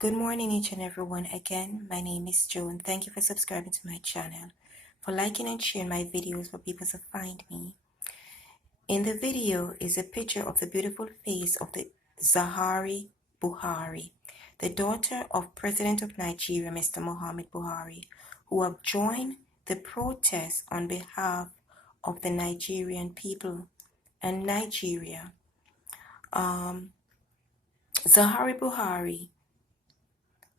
Good morning, each and everyone. Again, my name is Joan. Thank you for subscribing to my channel, for liking and sharing my videos for people to find me. In the video is a picture of the beautiful face of the Zahari Buhari, the daughter of President of Nigeria, Mr. Muhammad Buhari, who have joined the protest on behalf of the Nigerian people and Nigeria. Zahari Buhari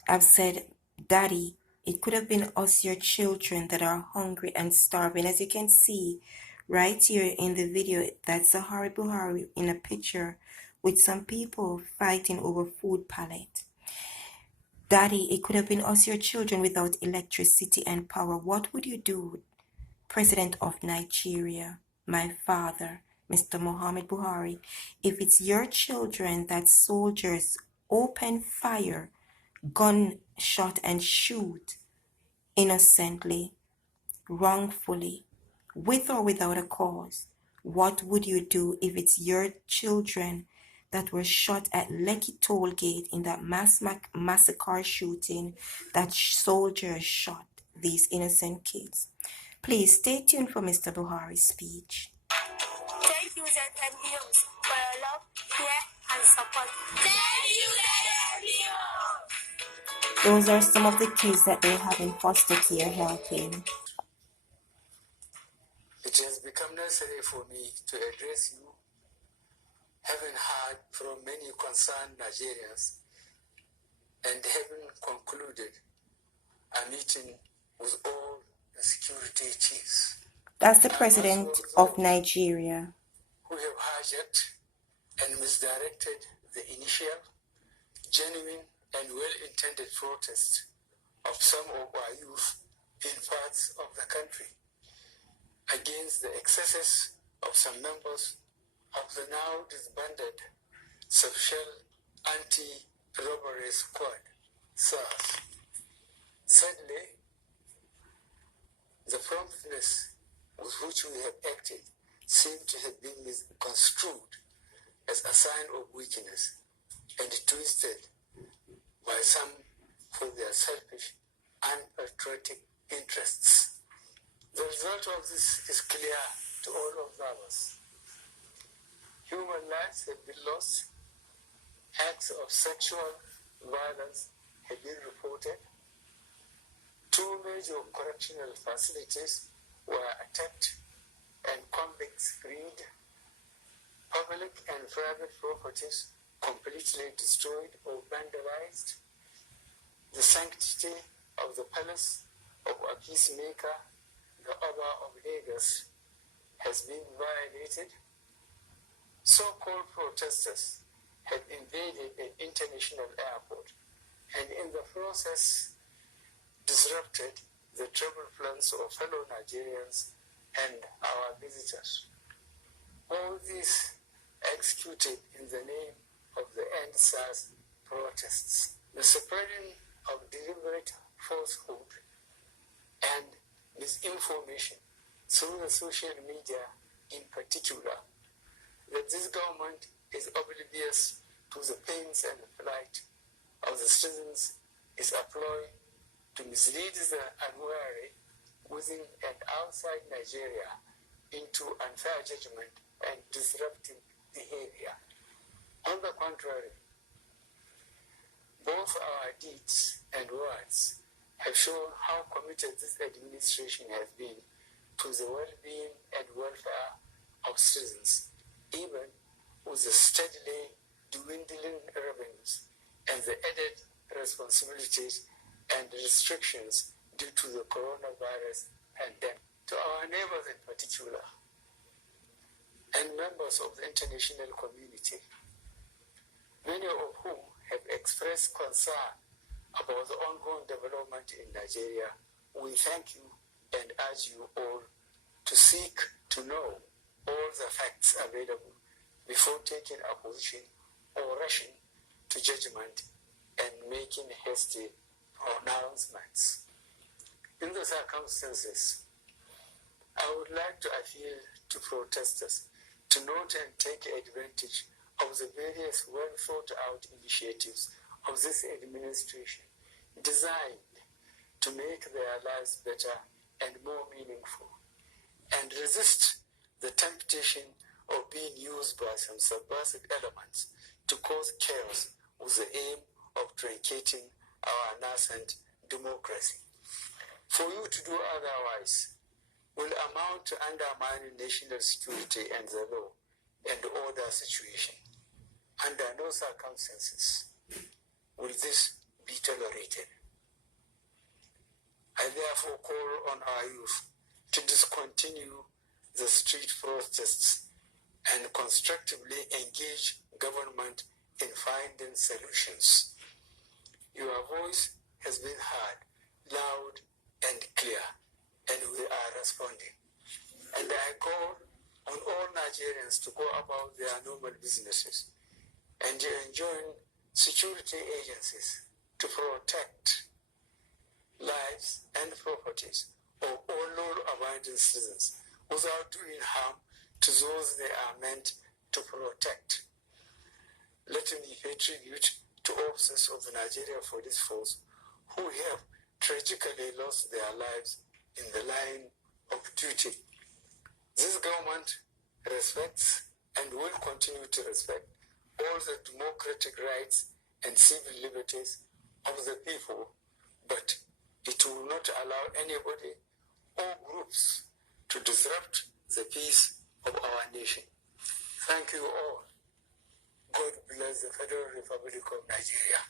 have said, Daddy, it could have been us, your children, that are hungry and starving. As you can see right here in the video, that's Zahari Buhari in a picture with some people fighting over food pallet. Daddy, it could have been us, your children, without electricity and power. What would you do, President of Nigeria, my father, Mr. Muhammad Buhari, if it's your children that soldiers open fire, gunshot and shoot innocently, wrongfully, with or without a cause? What would you do if it's your children that were shot at Lekki toll gate in that massacre shooting that soldiers shot these innocent kids? Please stay tuned for Mr. Buhari's speech. Thank you, ZMBOs, for your love, care, and support. Thank you, ZMBOs! Those are some of the kids that they have in foster care helping. It has become necessary for me to address you, having heard from many concerned Nigerians and having concluded a meeting with all the security chiefs. That's the president of Nigeria, who have hijacked and misdirected the initial, genuine and well-intended protest of some of our youth in parts of the country against the excesses of some members of the now disbanded Special Anti-Robbery Squad, SARS. Sadly, the promptness with which we have acted seemed to have been misconstrued as a sign of weakness and twisted by some for their selfish, unpatriotic interests. The result of this is clear to all observers. Human lives have been lost, acts of sexual violence have been reported, 2 major correctional facilities were attacked and convicts freed, public and private properties completely destroyed or vandalized, the sanctity of the palace of a peacemaker, the Oba of Lagos, has been violated. So-called protesters had invaded an international airport and in the process disrupted the travel plans of fellow Nigerians and our visitors. All this executed in the name of the End SARS protests. The spreading of deliberate falsehood and misinformation through the social media in particular, that this government is oblivious to the pains and plight of the citizens, is a ploy to mislead the unwary within and outside Nigeria into unfair judgment and disruptive behavior. On the contrary, both our deeds and words have shown how committed this administration has been to the well-being and welfare of citizens, even with the steadily dwindling revenues and the added responsibilities and restrictions due to the coronavirus pandemic. To our neighbors in particular, and members of the international community, many of whom have expressed concern about the ongoing development in Nigeria, we thank you and urge you all to seek to know all the facts available before taking a position or rushing to judgment and making hasty pronouncements. In the circumstances, I would like to appeal to protesters to note and take advantage of the various well-thought-out initiatives of this administration designed to make their lives better and more meaningful, and resist the temptation of being used by some subversive elements to cause chaos with the aim of truncating our nascent democracy. For you to do otherwise will amount to undermining national security and the law and order situation. Under no circumstances will this be tolerated. I therefore call on our youth to discontinue the street protests and constructively engage government in finding solutions. Your voice has been heard loud and clear, and we are responding. And I call on all Nigerians to go about their normal businesses and join security agencies to protect lives and properties of all law-abiding citizens without doing harm to those they are meant to protect. Let me pay tribute to officers of the Nigeria Police Force who have tragically lost their lives in the line of duty. This government respects and will continue to respect all the democratic rights and civil liberties of the people, but it will not allow anybody or groups to disrupt the peace of our nation. Thank you all. God bless the Federal Republic of Nigeria.